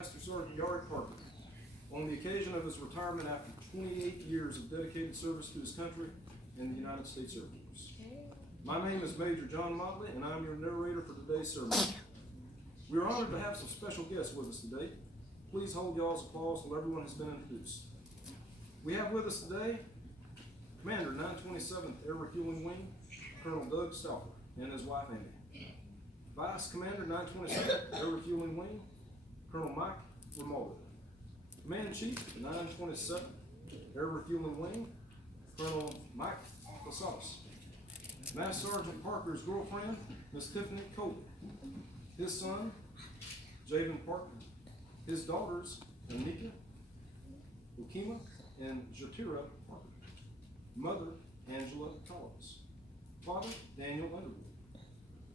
Master Sergeant Yari Parker, on the occasion of his retirement after 28 years of dedicated service to his country in the United States Air Force. My name is Major John Motley, and I'm your narrator for today's sermon. We are honored to have some special guests with us today. Please hold y'all's applause till everyone has been introduced. We have with us today Commander 927th Air Refueling Wing, Colonel Doug Stauffer, and his wife Amy. Vice Commander 927th Air Refueling Wing, Colonel Mike Romaldo. Command Chief, 927th Air Refueling Wing, Colonel Mike Casadas. Master Sergeant Parker's girlfriend, Miss Tiffany Coley. His son, Jaden Parker. His daughters, Anika, Ukema, and Jatira Parker. Mother, Angela Collins. Father, Daniel Underwood.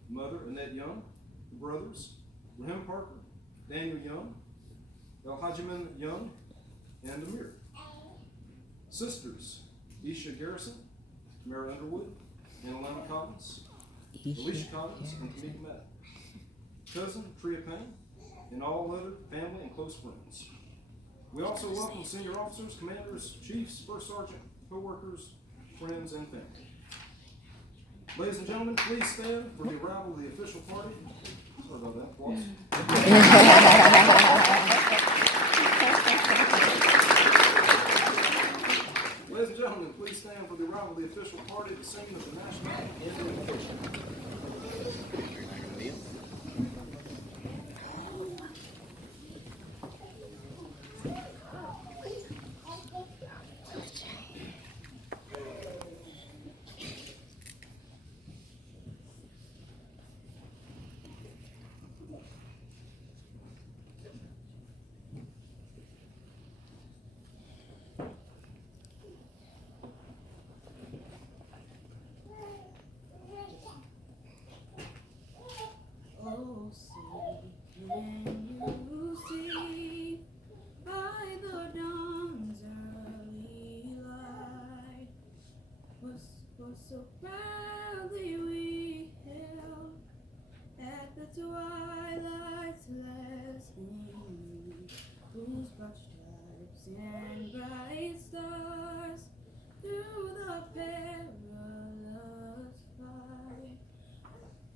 Mother, Annette Young. Brothers, Raheem Parker, Daniel Young, Elhajiman Young, and Amir. Sisters, Isha Garrison, Tamara Underwood, and Alana Collins, Alicia Collins, and Tamika Madden. Cousin, Tria Payne, and all other family and close friends. We also welcome senior officers, commanders, chiefs, first sergeant, co-workers, friends, and family. Ladies and gentlemen, please stand for the arrival of the official party. Sorry about that, applause. Ladies and gentlemen, please stand for the arrival of the official party, the singing of the national anthem and invocation. Oh, see, when you see by the dawn's early light, was so proudly we hailed at the twilight's last gleaming, whose broad stripes and bright stars through the perilous fight.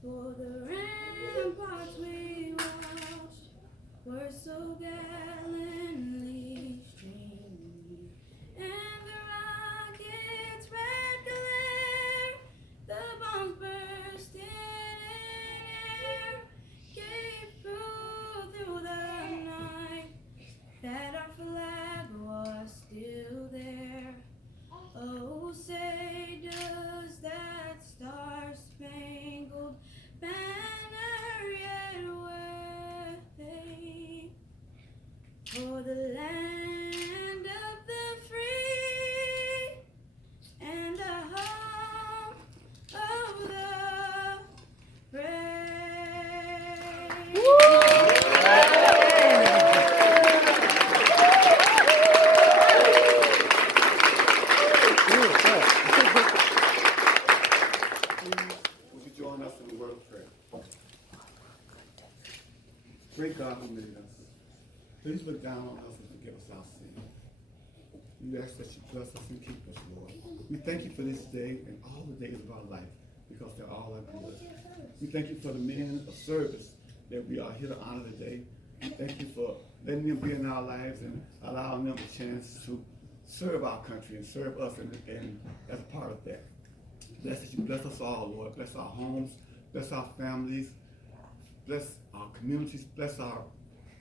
For the ramparts we watched were so gallantly streaming, and the rocket's red glare, the bombs burst in air, gave proof through the night that our flag was still there. Oh, say does that star-spangled banner yet wave for the land of the free and the home of the brave? Would you join us in the word of prayer? Great God who made us, please look down on us and forgive us our sins. We ask that you bless us and keep us, Lord. We thank you for this day and all the days of our life because they're all are good. We thank you for the men of service that we are here to honor today. We thank you for letting them be in our lives and allowing them a chance to serve our country and serve us and as a part of that. Bless that you bless us all, Lord. Bless our homes, bless our families, bless our communities, bless our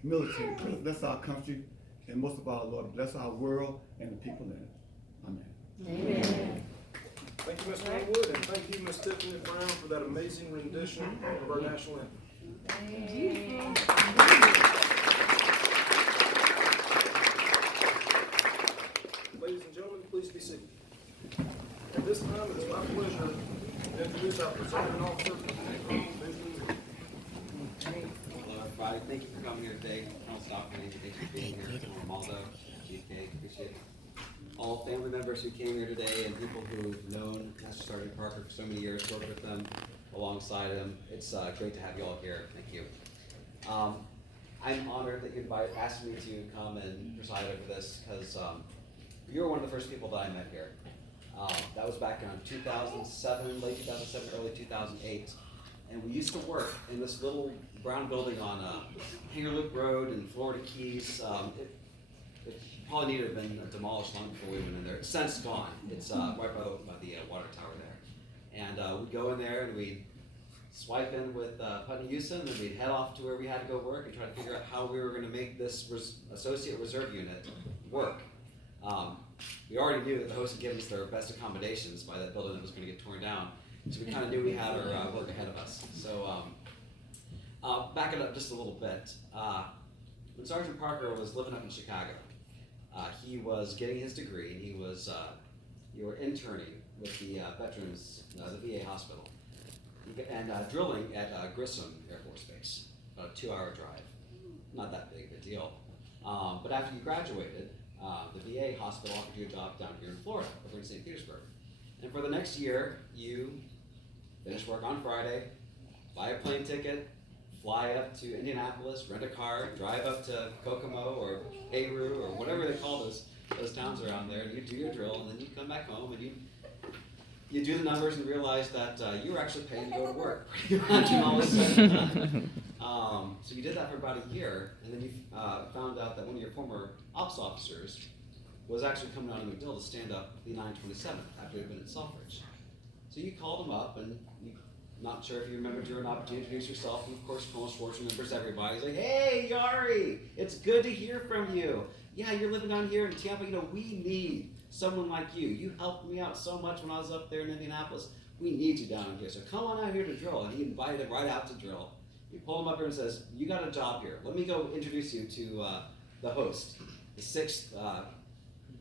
military, bless our country, and most of all, Lord, bless our world and the people in it. Amen. Amen. Thank you, Mr. Underwood, and thank you, Ms. Tiffany Brown, for that amazing rendition of our national anthem. Ladies and gentlemen, please be seated. At this time, it is my pleasure to introduce our presiding officer, Benjamin Wood. Hello, everybody. Thank you for coming here today. Colonel Stockman, thank you for being here. Romaldo, GK, appreciate it. All family members who came here today and people who've known Master Sergeant Parker for so many years, worked with them alongside him. It's great to have you all here. Thank you. I'm honored that you asked me to come and preside over this because you were one of the first people that I met here. That was back in 2007, late 2007, early 2008. And we used to work in this little brown building on Hanger Loop Road in Florida Keys. It probably needed to have been demolished long before we went in there. It's since gone. It's right by the water tower there. And we'd go in there and we'd swipe in with Putney Houston, and then we'd head off to where we had to go work and try to figure out how we were going to make this associate reserve unit work. We already knew that the host had given us their best accommodations by that building that was going to get torn down, so we kind of knew we had our work ahead of us. So back it up just a little bit. When Sergeant Parker was living up in Chicago, he was getting his degree, and you were interning with the veterans, the VA hospital, and drilling at Grissom Air Force Base, about a 2-hour drive. Not that big of a deal. But after you graduated, the VA hospital offered you a job down here in Florida, over in St. Petersburg. And for the next year, you finish work on Friday, buy a plane ticket, fly up to Indianapolis, rent a car, drive up to Kokomo or Beirut or whatever they call those towns around there, and you do your drill, and then you come back home and you do the numbers and realize that you were actually paying to go to work pretty much when all was said and done. So you did that for about a year, and then you found out that one of your former ops officers was actually coming down to MacDill to stand up the 927th after he'd been at Selfridge. So you called him up, and not sure if you remembered your opportunity to introduce yourself, and of course Colonel Schwartz remembers everybody. He's like, "Hey, Yari, it's good to hear from you. Yeah, you're living down here in Tampa. We need someone like you. You helped me out so much when I was up there in Indianapolis. We need you down here, so come on out here to drill." And he invited him right out to drill. He pulled him up here and says, "You got a job here. Let me go introduce you to the host, the 6th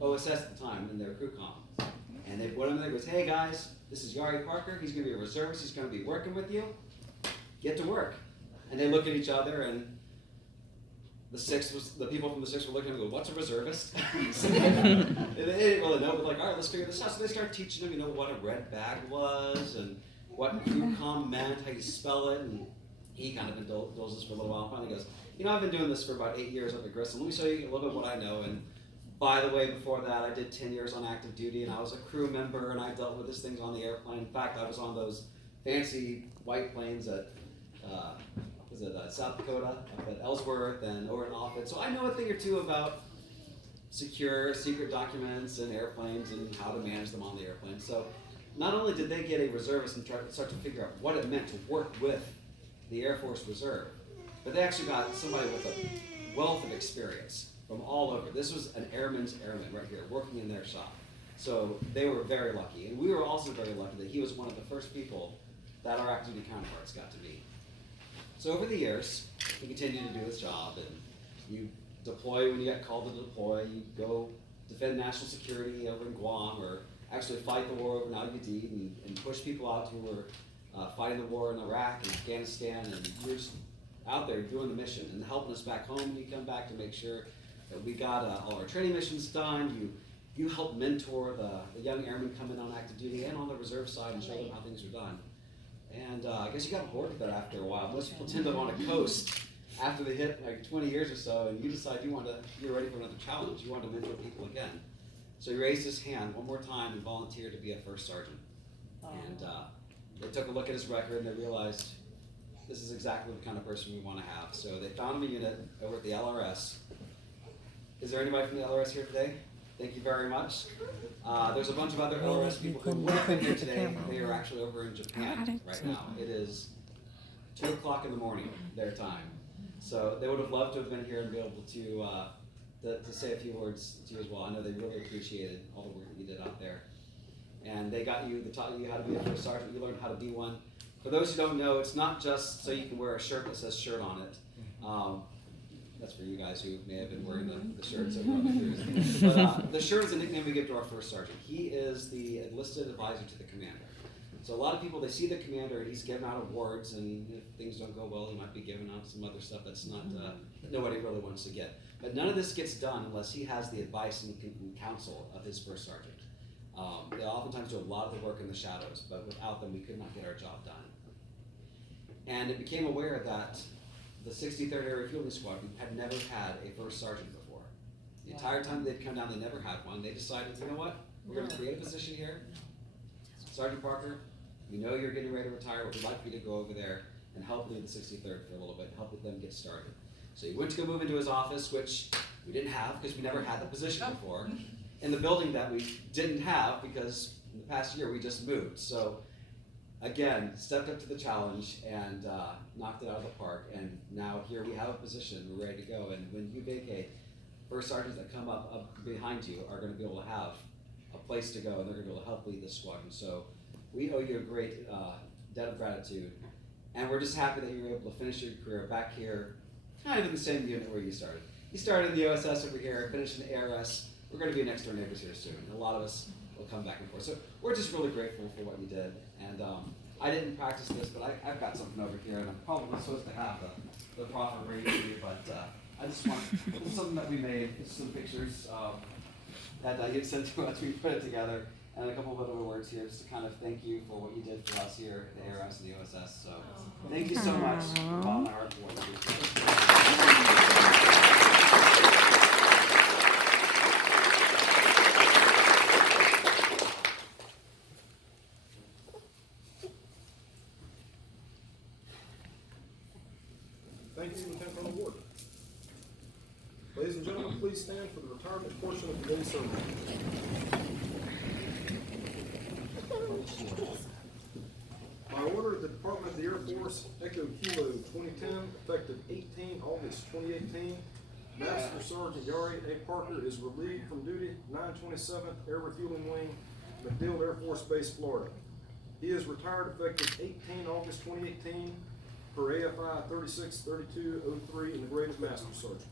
OSS at the time in their crew comm." And they put him there and goes, "Hey guys, this is Yari Parker. He's going to be a reservist. He's going to be working with you. Get to work." And they look at each other, and the people from the 6th were looking at him and go, "What's a reservist?" So they didn't really know, but like, all right, let's figure this out. So they start teaching him, what a red bag was, and what crew comm meant, how you spell it, and he kind of indulges for a little while. Finally goes, "I've been doing this for about 8 years up at Grissom. Let me show you a little bit what I know. And by the way, before that, I did 10 years on active duty, and I was a crew member, and I dealt with these things on the airplane. In fact, I was on those fancy white planes at South Dakota, up at Ellsworth, and over in Offutt. So I know a thing or two about secret documents and airplanes and how to manage them on the airplane." So not only did they get a reservist and start to figure out what it meant to work with the Air Force Reserve, but they actually got somebody with a wealth of experience from all over. This was an airman's airman right here, working in their shop. So they were very lucky, and we were also very lucky that he was one of the first people that our active duty counterparts got to meet. So over the years, he continued to do his job, and you deploy when you get called to deploy. You go defend national security over in Guam, or actually fight the war over in Al Udeid, and push people out who were fighting the war in Iraq and Afghanistan, and you're just out there doing the mission and helping us back home. You come back to make sure that we got all our training missions done. You help mentor the young airmen coming on active duty and on the reserve side and show them how things are done. And I guess you got bored with that after a while. Most people tend to want to coast after they hit like 20 years or so, and you decide you're ready for another challenge. You want to mentor people again. So he raised his hand one more time and volunteered to be a first sergeant. And they took a look at his record and they realized this is exactly the kind of person we want to have. So they found him a unit over at the LRS. Is there anybody from the LRS here today? Thank you very much. There's a bunch of other LRS people who would have been here today. They are actually over in Japan right now. It is 2 o'clock in the morning, their time. So they would have loved to have been here and be able to say a few words to you as well. I know they really appreciated all the work that you did out there. And they taught you how to be a first sergeant. You learned how to be one. For those who don't know, it's not just so you can wear a shirt that says shirt on it. That's for you guys who may have been wearing the shirts over the years. But the shirt is a nickname we give to our first sergeant. He is the enlisted advisor to the commander. So a lot of people, they see the commander and he's giving out awards, and if things don't go well, he might be giving out some other stuff that's not that nobody really wants to get. But none of this gets done unless he has the advice and counsel of his first sergeant. They oftentimes do a lot of the work in the shadows, but without them, we could not get our job done. And it became aware that the 63rd Area Refueling Squad had never had a first sergeant before. The entire time they'd come down, they never had one. They decided, you know what? We're going to create a position here. Sergeant Parker, we know you're getting ready to retire, but we'd like you to go over there and help lead the 63rd for a little bit, help with them get started. So he went to go move into his office, which we didn't have because we never had the position before, in the building that we didn't have because in the past year we just moved. So again, stepped up to the challenge and knocked it out of the park. And now here we have a position, we're ready to go. And when you vacate, first sergeants that come up behind you are going to be able to have a place to go, and they're going to be able to help lead this squadron. So we owe you a great debt of gratitude. And we're just happy that you were able to finish your career back here, kind of in the same unit where you started. You started in the OSS over here, finished in the ARS. We're going to be next door neighbors here soon. A lot of us will come back and forth. So we're just really grateful for what you did. And I didn't practice this, but I've got something over here, and I'm probably not supposed to have the proper rating for you, but I just want, this is something that we made. It's some pictures that you sent to us. We put it together, and a couple of other words here just to kind of thank you for what you did for us here at the ARS and the OSS. So thank you so much for all my heart for what you did. Thank you, Lieutenant Colonel Ward. Ladies and gentlemen, please stand for the retirement portion of today's ceremony. By order of the Department of the Air Force, Echo Kilo 2010, effective 18 August 2018, Master Sergeant Yari A. Parker is relieved from duty, 927th Air Refueling Wing, MacDill Air Force Base, Florida. He is retired effective 18 August 2018 per AFI 363203 in the grade of Master Sergeant.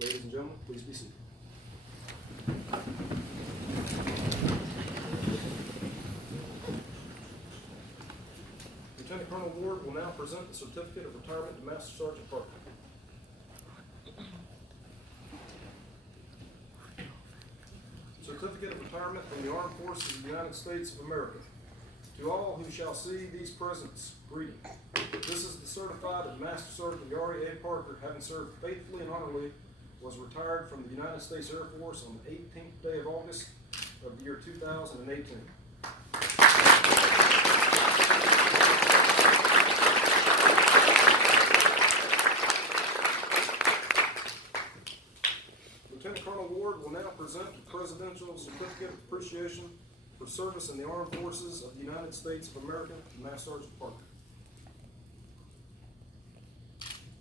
Ladies and gentlemen, please be seated. Lieutenant Colonel Ward will now present the certificate of retirement to Master Sergeant Parker. Certificate of retirement from the Armed Forces of the United States of America. To all who shall see these presents, greeting. This is the certified that Master Sergeant Yari A. Parker, having served faithfully and honorably, was retired from the United States Air Force on the 18th day of August of the year 2018. Lieutenant Colonel Ward will now present the Presidential Certificate of Appreciation for service in the Armed Forces of the United States of America to Master Sergeant Parker.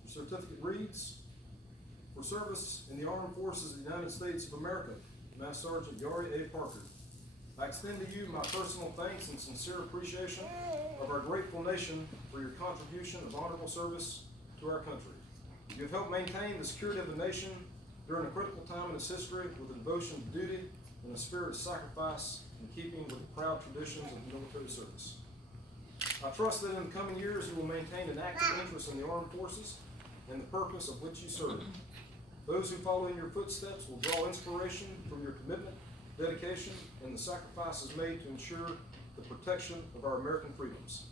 The certificate reads, for service in the Armed Forces of the United States of America, Master Sergeant Yari A. Parker. I extend to you my personal thanks and sincere appreciation of our grateful nation for your contribution of honorable service to our country. You have helped maintain the security of the nation during a critical time in its history with a devotion to duty and a spirit of sacrifice in keeping with the proud traditions of military service. I trust that in the coming years you will maintain an active interest in the armed forces and the purpose of which you serve. Those who follow in your footsteps will draw inspiration from your commitment, dedication, and the sacrifices made to ensure the protection of our American freedoms.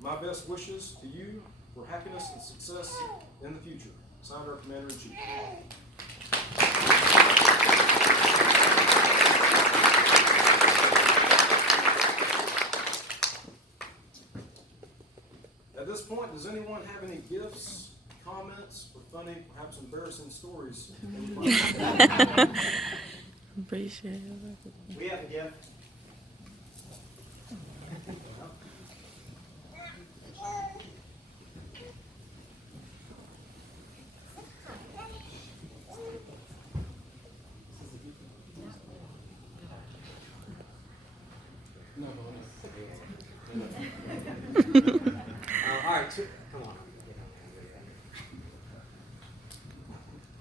My best wishes to you for happiness and success in the future. Signed, our Commander-in-Chief. At this point, does anyone have any gifts, comments, or funny, perhaps embarrassing stories? Appreciate it. We have a gift. All right, come on.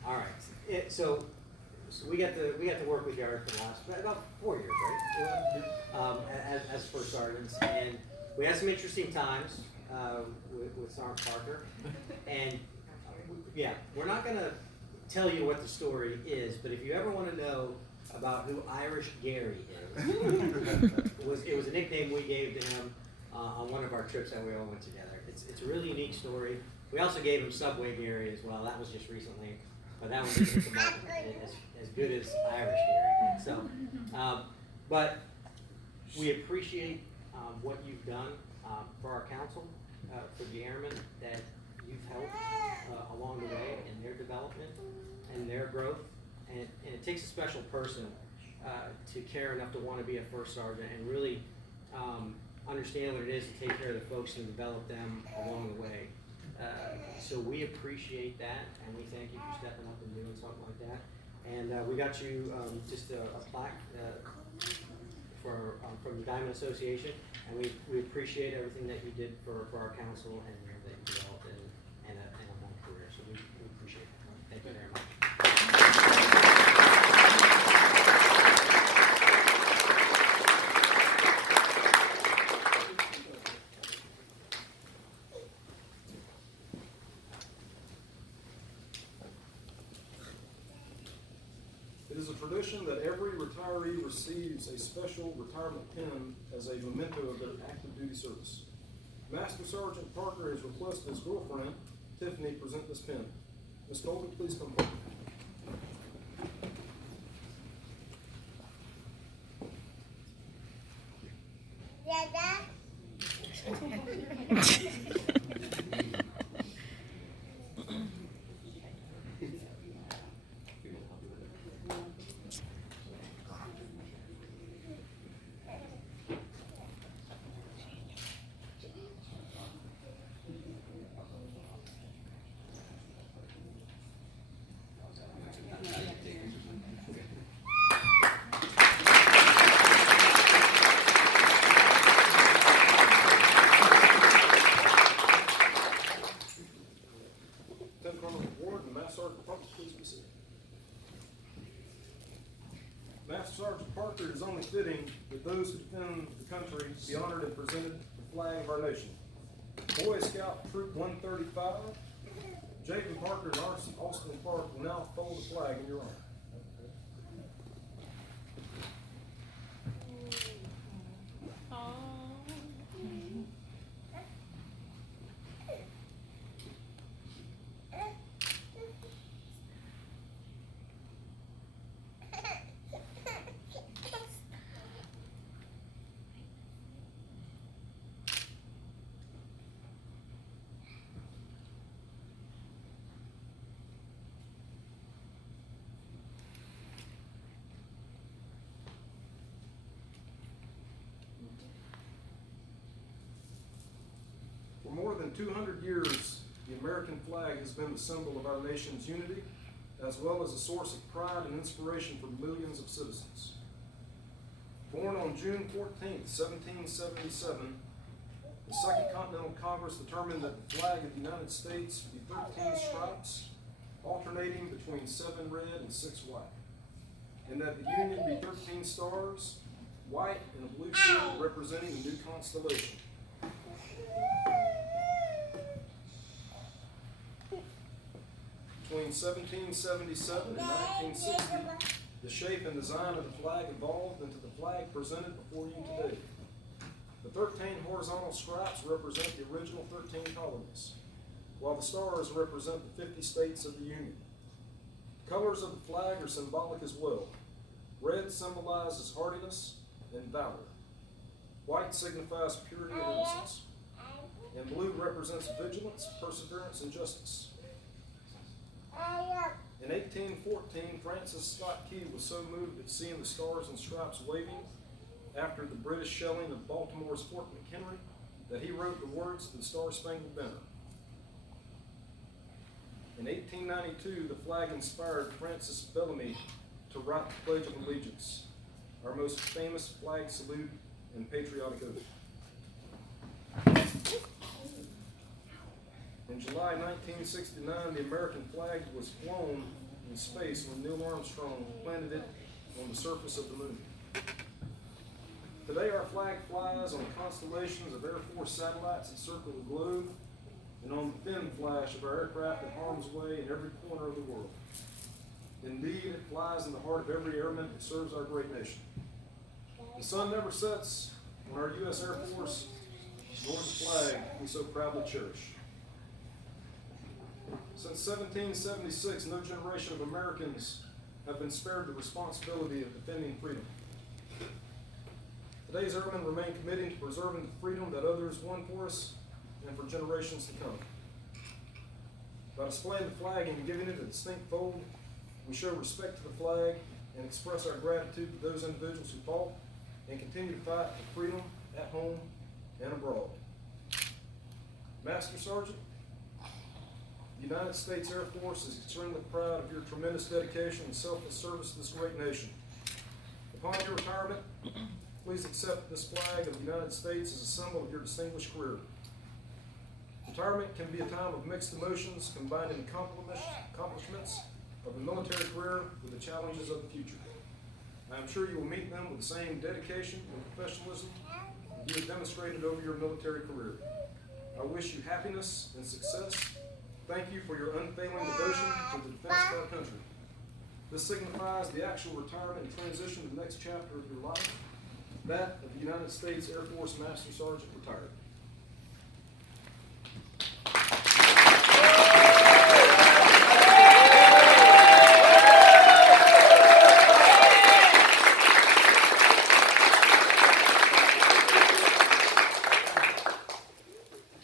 All right, so we got to work with Yari for the last about 4 years, right? As first sergeants, and we had some interesting times with Sergeant Parker, and yeah, we're not gonna tell you what the story is, but if you ever want to know about who Irish Gary is, it was a nickname we gave to him on one of our trips that we all went together. it's a really unique story. We also gave him Subway Gary as well. That was just recently, but that one didn't come up as good as Irish Gary. So, but we appreciate what you've done for our council, for the airmen that you've helped along the way in their development and their growth. And it takes a special person to care enough to want to be a first sergeant and really understand what it is to take care of the folks and develop them along the way. So we appreciate that, and we thank you for stepping up and doing something like that. And we got you just a plaque from the Diamond Association, and we appreciate everything that you did for our council and that you developed in a long career. So we appreciate it. Thank you very much. It is a tradition that every retiree receives a special retirement pin as a memento of their active duty service. Master Sergeant Parker has requested his girlfriend, Tiffany, present this pin. Ms. Colby, please come forward. Master Sergeant Parker, it is only fitting that those who defend the country be honored and presented the flag of our nation. Boy Scout Troop 135, Jacob Parker and Austin Clark will now fold the flag in your honor. For more than 200 years, the American flag has been the symbol of our nation's unity, as well as a source of pride and inspiration for millions of citizens. Born on June 14, 1777, the Second Continental Congress determined that the flag of the United States be 13 stripes, alternating between 7 red and 6 white, and that the Union be 13 stars, white and a blue shield representing a new constellation. Between 1777 and 1960, the shape and design of the flag evolved into the flag presented before you today. The 13 horizontal stripes represent the original 13 colonies, while the stars represent the 50 states of the Union. The colors of the flag are symbolic as well. Red symbolizes hardiness and valor. White signifies purity and innocence. And blue represents vigilance, perseverance, and justice. In 1814, Francis Scott Key was so moved at seeing the stars and stripes waving after the British shelling of Baltimore's Fort McHenry that he wrote the words to the Star-Spangled Banner. In 1892, the flag inspired Francis Bellamy to write the Pledge of Allegiance, our most famous flag salute and patriotic oath. In July 1969, the American flag was flown in space when Neil Armstrong planted it on the surface of the moon. Today, our flag flies on constellations of Air Force satellites that circle the globe and on the thin flash of our aircraft in harm's way in every corner of the world. Indeed, it flies in the heart of every airman that serves our great nation. The sun never sets when our U.S. Air Force nor the flag we so proudly cherish. Since 1776, no generation of Americans have been spared the responsibility of defending freedom. Today's airmen remain committed to preserving the freedom that others won for us and for generations to come. By displaying the flag and giving it a distinct fold, we show respect to the flag and express our gratitude to those individuals who fought and continue to fight for freedom at home and abroad. Master Sergeant, the United States Air Force is extremely proud of your tremendous dedication and selfless service to this great nation. Upon your retirement, please accept this flag of the United States as a symbol of your distinguished career. Retirement can be a time of mixed emotions, combining accomplishments of a military career with the challenges of the future. I am sure you will meet them with the same dedication and professionalism you have demonstrated over your military career. I wish you happiness and success. Thank you for your unfailing devotion to the defense of our country. This signifies the actual retirement and transition to the next chapter of your life, that of the United States Air Force Master Sergeant retired.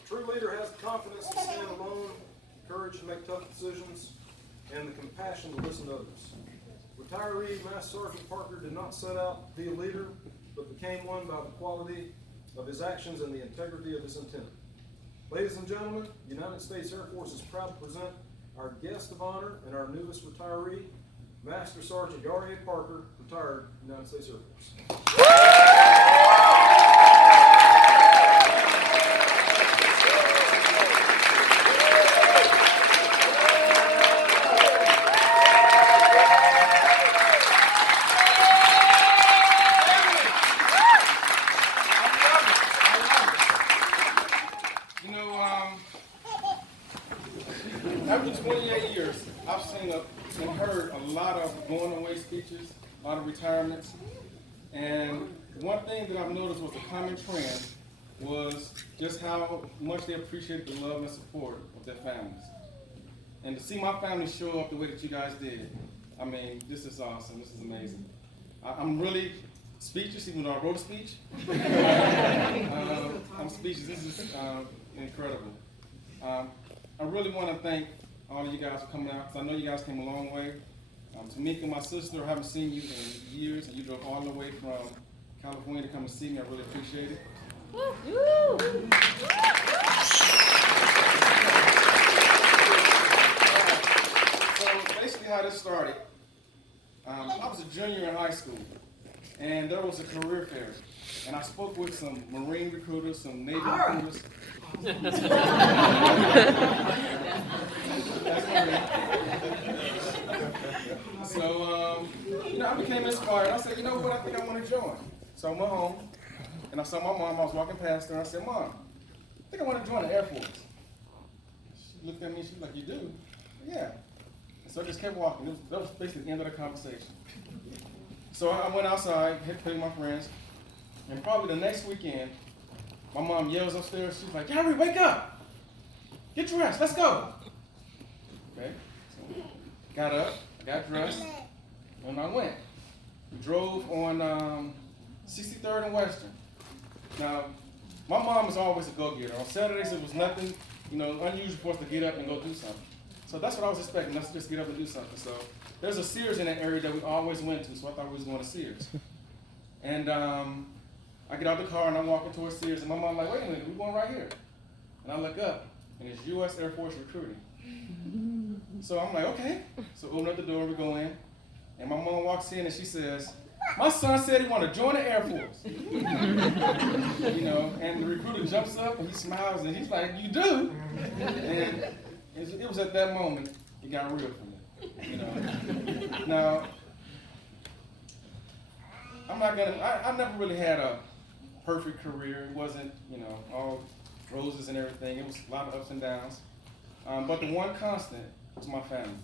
True leader has the confidence to stand alone, courage to make tough decisions, and the compassion to listen to others. Retiree Master Sergeant Parker did not set out to be a leader, but became one by the quality of his actions and the integrity of his intent. Ladies and gentlemen, the United States Air Force is proud to present our guest of honor and our newest retiree, Master Sergeant Yari A. Parker, retired United States Air Force. You know, after 28 years, I've seen and heard a lot of going away speeches, a lot of retirements, and one thing that I've noticed was a common trend was just how much they appreciated the love and support of their families. And to see my family show up the way that you guys did, I mean, this is awesome, this is amazing. I'm really speechless, even though I wrote a speech. I'm speechless, this is incredible. I really want to thank all of you guys for coming out, because I know you guys came a long way. Tamika, my sister, I haven't seen you in years, and you drove all the way from California to come and see me. I really appreciate it. So basically how this started, I was a junior in high school, and there was a career fair, and I spoke with some Marine recruiters, some Navy recruiters. So, I became inspired. I said, you know what, I think I want to join. So I went home, and I saw my mom. I was walking past her, and I said, Mom, I think I want to join the Air Force. She looked at me, she was like, you do? Yeah. And so I just kept walking. That was basically the end of the conversation. So I went outside, hit play with my friends, and probably the next weekend, my mom yells upstairs. She's like, Yari, wake up! Get dressed, let's go! Okay, so got up, got dressed, and I went. We drove on 63rd and Western. Now, my mom is always a go-getter. On Saturdays, it was nothing, unusual for us to get up and go do something. So that's what I was expecting, us to just get up and do something. So there's a Sears in that area that we always went to, so I thought we was going to Sears. And I get out the car and I'm walking towards Sears, and my mom's like, wait a minute, we're going right here. And I look up, and it's U.S. Air Force recruiting. So I'm like, okay. So open up the door, we go in, and my mom walks in and she says, my son said he wanted to join the Air Force. And the recruiter jumps up and he smiles and he's like, you do? And it was at that moment it got real for me. Now, I never really had a perfect career. It wasn't, all roses and everything. It was a lot of ups and downs. But the one constant was my family.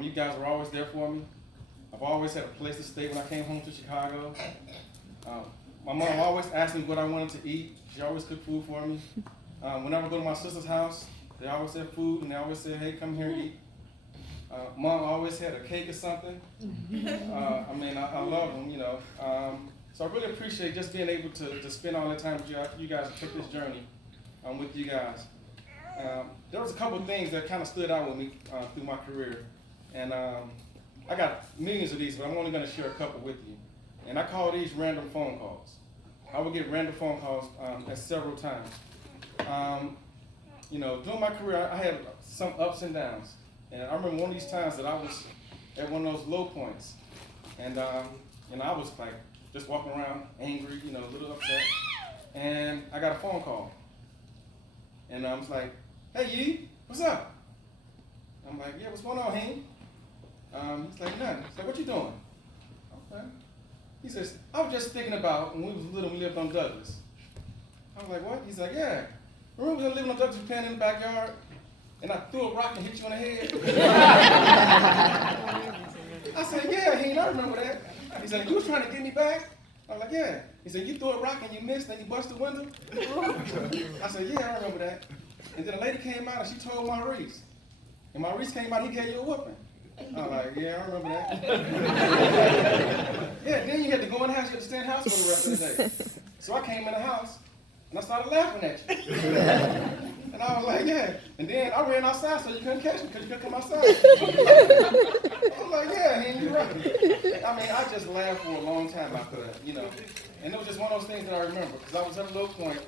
You guys were always there for me. I've always had a place to stay when I came home to Chicago. My mom always asked me what I wanted to eat. She always cooked food for me. Whenever I go to my sister's house, they always have food, and they always say, hey, come here and eat. Mom always had a cake or something. I mean, I love them, you know. So I really appreciate just being able to spend all that time with you guys and take this journey with you guys. There was a couple of things that kind of stood out with me through my career. And I got millions of these, but I'm only going to share a couple with you. And I call these random phone calls. I would get random phone calls at several times. You know, during my career, I had some ups and downs. And I remember one of these times that I was at one of those low points. And I was like just walking around angry, you know, a little upset. And I got a phone call. And I was like, hey, Yee, what's up? I'm like, yeah, what's going on, Heen? He's like, nothing. He's like, what you doing? Okay. He says, I was just thinking about when we was little, we lived on Douglas. I was like, what? He's like, yeah. Remember we were living on Douglas, playing in the backyard? And I threw a rock and hit you on the head? I said, yeah, Heen, I remember that. He said, you was trying to get me back? I was like, yeah. He said, you threw a rock and you missed and you busted the window? I said, yeah, I remember that. And then a lady came out and she told Maurice. And Maurice came out and he gave you a whooping. I was like, yeah, I remember that. Yeah, then you had to go in the house, you had to stay in the house for the rest of the day. So I came in the house and I started laughing at you. And I was like, yeah. And then I ran outside so you couldn't catch me because you couldn't come outside. I was like, yeah, Hen, you're right. I mean, I just laughed for a long time after that, you know. And it was just one of those things that I remember because I was at a low point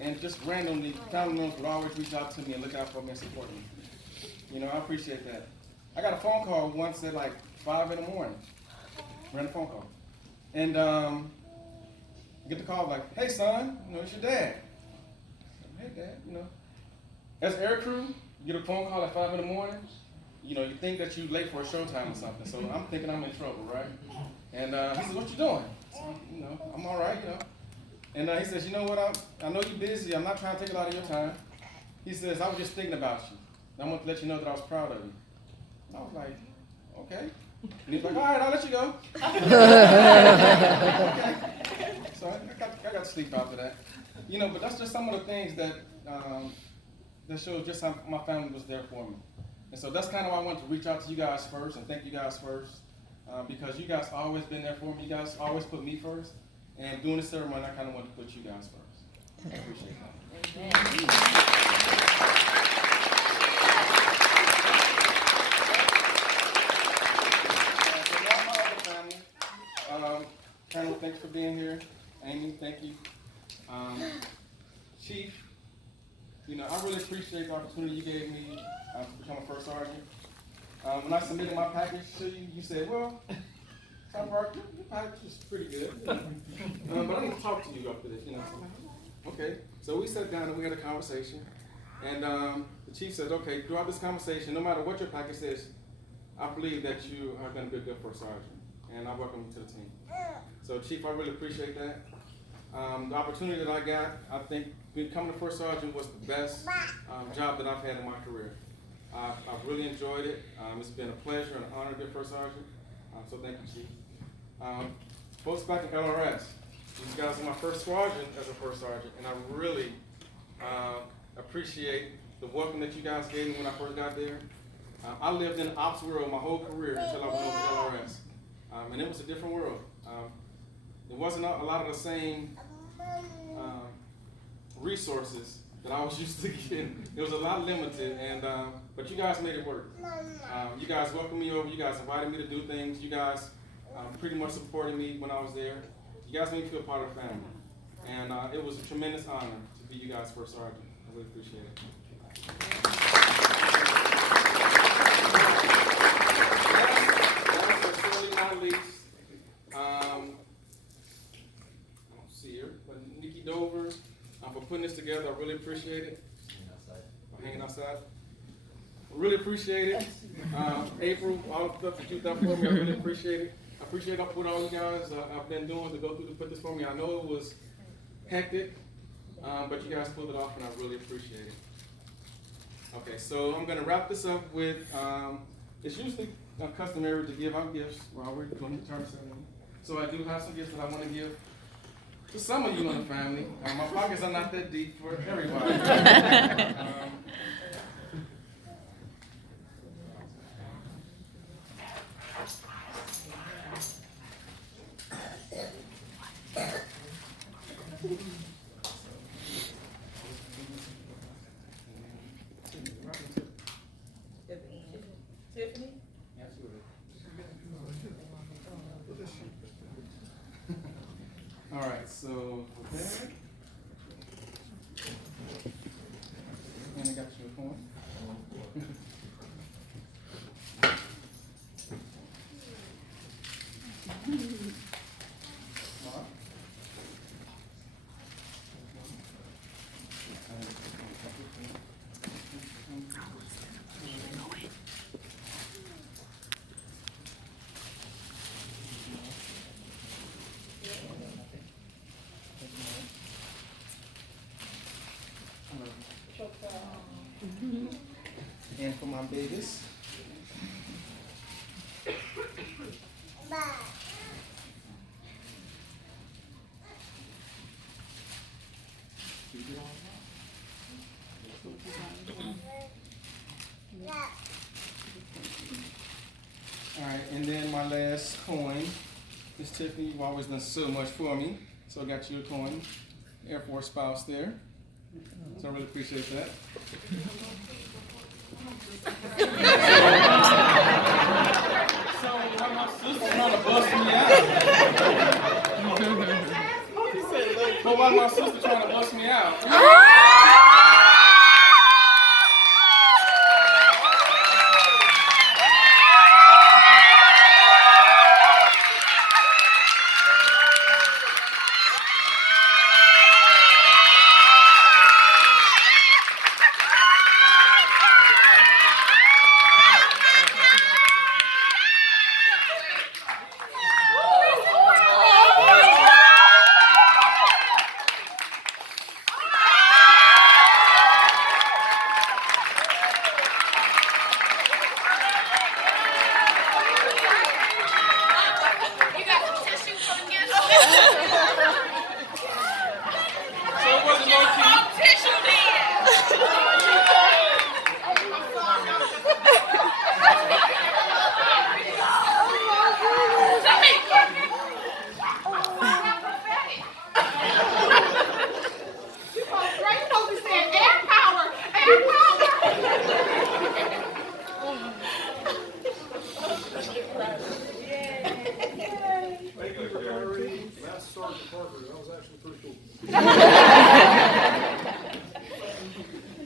and just randomly, family members would always reach out to me and look out for me and support me. You know, I appreciate that. I got a phone call once at like 5 in the morning. Random phone call. And get the call like, hey son, you know, it's your dad. Hey dad, you know. As air crew, you get a phone call at 5 in the morning, you know, you think that you're late for a showtime or something. So I'm thinking I'm in trouble, right? And he says, what you doing? So, you know, I'm all right, you know. And he says, you know what, I know you're busy, I'm not trying to take a lot of your time. He says, I was just thinking about you. And I want to let you know that I was proud of you. I was like, okay. And he's like, all right, I'll let you go. Okay. So I got to sleep after that. You know, but that's just some of the things that that shows just how my family was there for me. And so that's kind of why I wanted to reach out to you guys first and thank you guys first. Because you guys always been there for me. You guys always put me first. And doing this ceremony, I kind of wanted to put you guys first. I appreciate that. Colonel, thanks for being here. Amy, thank you. Chief, you know, I really appreciate the opportunity you gave me to become a first sergeant. When I submitted my package to you, you said, well, Tom Park, your package is pretty good. But I need to talk to you after this, you know. Okay, so we sat down and we had a conversation. And the chief said, okay, throughout this conversation, no matter what your package says, I believe that you are going to be a good first sergeant. And I welcome you to the team. So, Chief, I really appreciate that. The opportunity that I got, I think becoming a first sergeant was the best job that I've had in my career. I've really enjoyed it. It's been a pleasure and an honor to be a first sergeant. So thank you, Chief. Folks back in LRS, these guys are my first squadron as a first sergeant, and I really appreciate the welcome that you guys gave me when I first got there. I lived in the ops world my whole career until I went over to LRS. And it was a different world. There wasn't a lot of the same resources that I was used to getting. It was a lot limited, and but you guys made it work. You guys welcomed me over. You guys invited me to do things. You guys pretty much supported me when I was there. You guys made me feel part of the family. And it was a tremendous honor to be you guys' first sergeant. I really appreciate it. Not least, I don't see her, but Nikki Dover, for putting this together. I really appreciate it. Hanging outside. I really appreciate it. April, all the stuff that you've done for me, I really appreciate it. I appreciate what all you guys have been doing to go through to put this for me. I know it was hectic, but you guys pulled it off, and I really appreciate it. Okay, so I'm going to wrap this up with, it's usually customary to give out gifts while we're doing the term ceremony. So I do have some gifts that I want to give. to some of you in the family. My pockets are not that deep for everybody. Tiffany? All right, so with that, and I got you a coin. And for my biggest. All right, and then my last coin. Miss Tiffany, you've always done so much for me. So I got you a coin, Air Force spouse there. So I really appreciate that. So while my sister trying to bust me out. But while my sister trying to bust me out.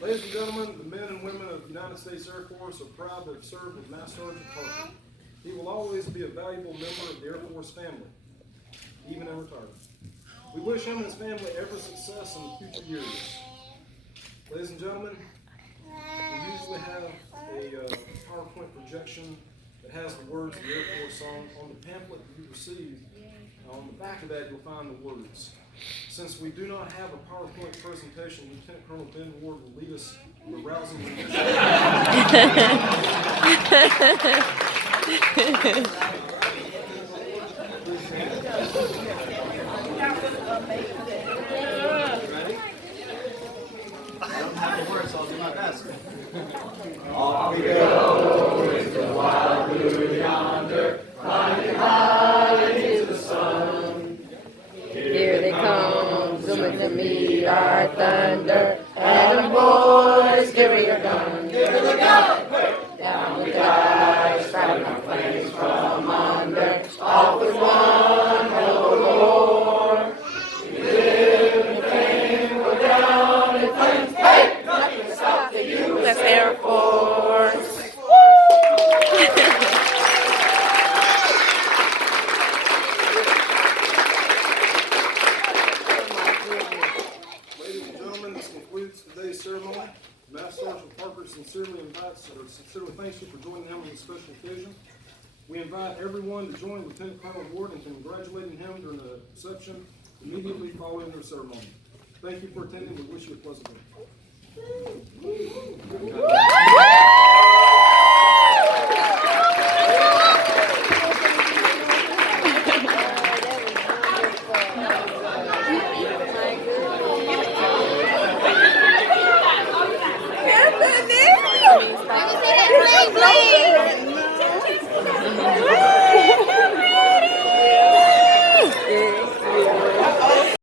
Ladies and gentlemen, the men and women of the United States Air Force are proud to have served with Master Sergeant Parker. He will always be a valuable member of the Air Force family, even in retirement. We wish him and his family every success in the future years. Ladies and gentlemen, we usually have a PowerPoint projection that has the words of the Air Force song. On the pamphlet that you received, on the back of that you'll find the words. Since we do not have a PowerPoint presentation, Lieutenant Colonel Ben Ward will lead us in a rousing Off we go into the wild blue yonder, flying high into the sun. Here they come, zooming to meet our thunder. And boys, give me your gun, give me the gun. Down the dive, striking our flames from under. Off with one hell of a roar. We live in fame, we're down in flames. Hey, nothing to stop the U.S. Air Force. Ladies and gentlemen, this concludes today's ceremony. Master Sergeant Parker sincerely thanks you for joining him on this special occasion. We invite everyone to join Lieutenant Colonel Ward in congratulating him during the reception immediately following their ceremony. Thank you for attending. We wish you a pleasant day.